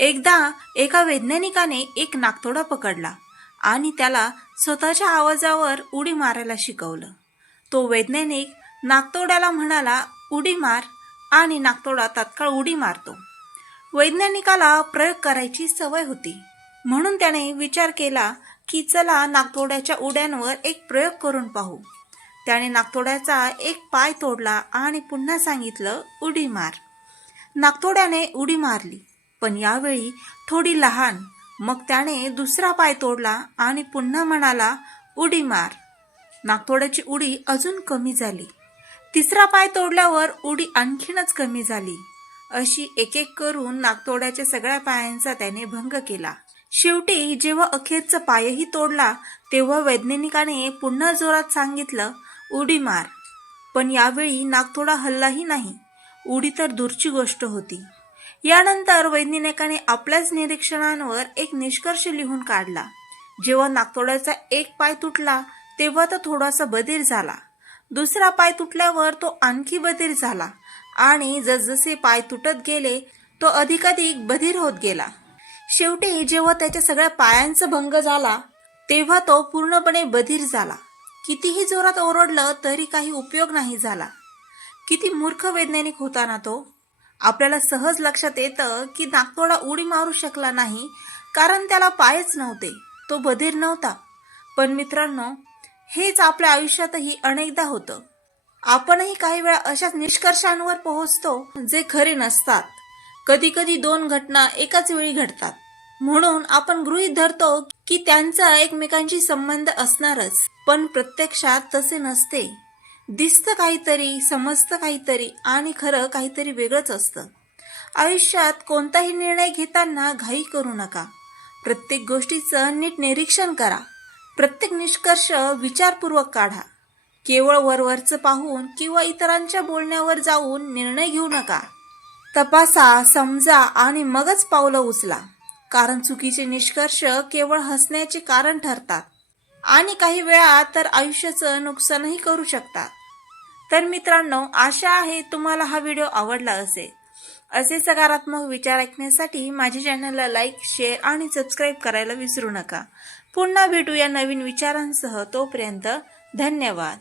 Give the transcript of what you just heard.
एकदा एका वैज्ञानिकाने एक नागतोडा पकडला आणि त्याला स्वतःच्या आवाजावर उडी मारायला शिकवलं. तो वैज्ञानिक नागतोड्याला म्हणाला उडी मार आणि नागतोडा तात्काळ उडी मारतो. वैज्ञानिकाला प्रयोग करायची सवय होती. म्हणून त्याने विचार केला की चला नागतोड्याच्या उड्यांवर एक प्रयोग करून पाहू. त्याने नागतोड्याचा एक पाय तोडला आणि पुन्हा सांगितलं उडी मार. नागतोड्याने उडी मारली. पण यावेळी थोडी लहान. मग त्याने दुसरा पाय तोडला आणि पुन्हा म्हणाला उडी मार. नागतोड्याची उडी अजून कमी झाली. तिसरा पाय तोडल्यावर उडी आणखीनच कमी झाली. अशी एक एक करून नागतोड्याच्या सगळ्या पायांचा त्याने भंग केला. शेवटी जेव्हा अखेरचा पायही तोडला तेव्हा वैज्ञानिकाने पुन्हा जोरात सांगितलं उडी मार. पण यावेळी नागतोडा हल्लाही नाही. उडी तर दूरची गोष्ट होती. यानंतर वैज्ञानिकाने आपल्याच निरीक्षणांवर एक निष्कर्ष लिहून काढला. जेव्हा नागतोड्याचा एक पाय तुटला तेव्हा तो थोडासा बधीर झाला. दुसरा पाय तुटल्यावर तो आणखी बधीर झाला आणि जसजसे पाय तुटत गेले तो अधिकाधिक बधीर होत गेला. शेवटी जेव्हा त्याच्या सगळ्या पायांचा भंग झाला तेव्हा तो पूर्णपणे बधीर झाला. कितीही जोरात ओरडलं तरी काही उपयोग नाही झाला. किती मूर्ख वैज्ञानिक होता ना तो? आपल्याला सहज लक्षात येतं की नागतोडा उडी मारू शकला नाही कारण त्याला पायच नव्हते. तो बधीर नव्हता. पण मित्रांनो हेच आपल्या आयुष्यातही अनेकदा होतं. आपणही काही वेळा अशाच निष्कर्षांवर पोहोचतो जे खरे नसतात. कधी कधी दोन घटना एकाच वेळी घडतात. म्हणून आपण गृहीत धरतो की त्यांचा एकमेकांशी संबंध असणारच पण प्रत्यक्षात तसे नसते. दिसतं काहीतरी समजतं काहीतरी आणि खरं काहीतरी वेगळंच असतं. आयुष्यात कोणताही निर्णय घेताना घाई करू नका. प्रत्येक गोष्टीचं नीट निरीक्षण करा. प्रत्येक निष्कर्ष विचारपूर्वक काढा. केवळ वरवरचं पाहून किंवा इतरांच्या बोलण्यावर जाऊन निर्णय घेऊ नका. तपासा समजा आणि मगच पावलं उचला. कारण चुकीचे निष्कर्ष केवळ हसण्याचे कारण ठरतात. आणि काही वेळा तर आयुष्याचं नुकसानही करू शकतात. तर मित्रांनो आशा आहे तुम्हाला हा व्हिडिओ आवडला असेल. असे सकारात्मक विचार ऐकण्यासाठी माझ्या चॅनलला लाईक शेअर आणि सबस्क्राईब करायला विसरू नका. पुन्हा भेटूया नवीन विचारांसह तोपर्यंत धन्यवाद.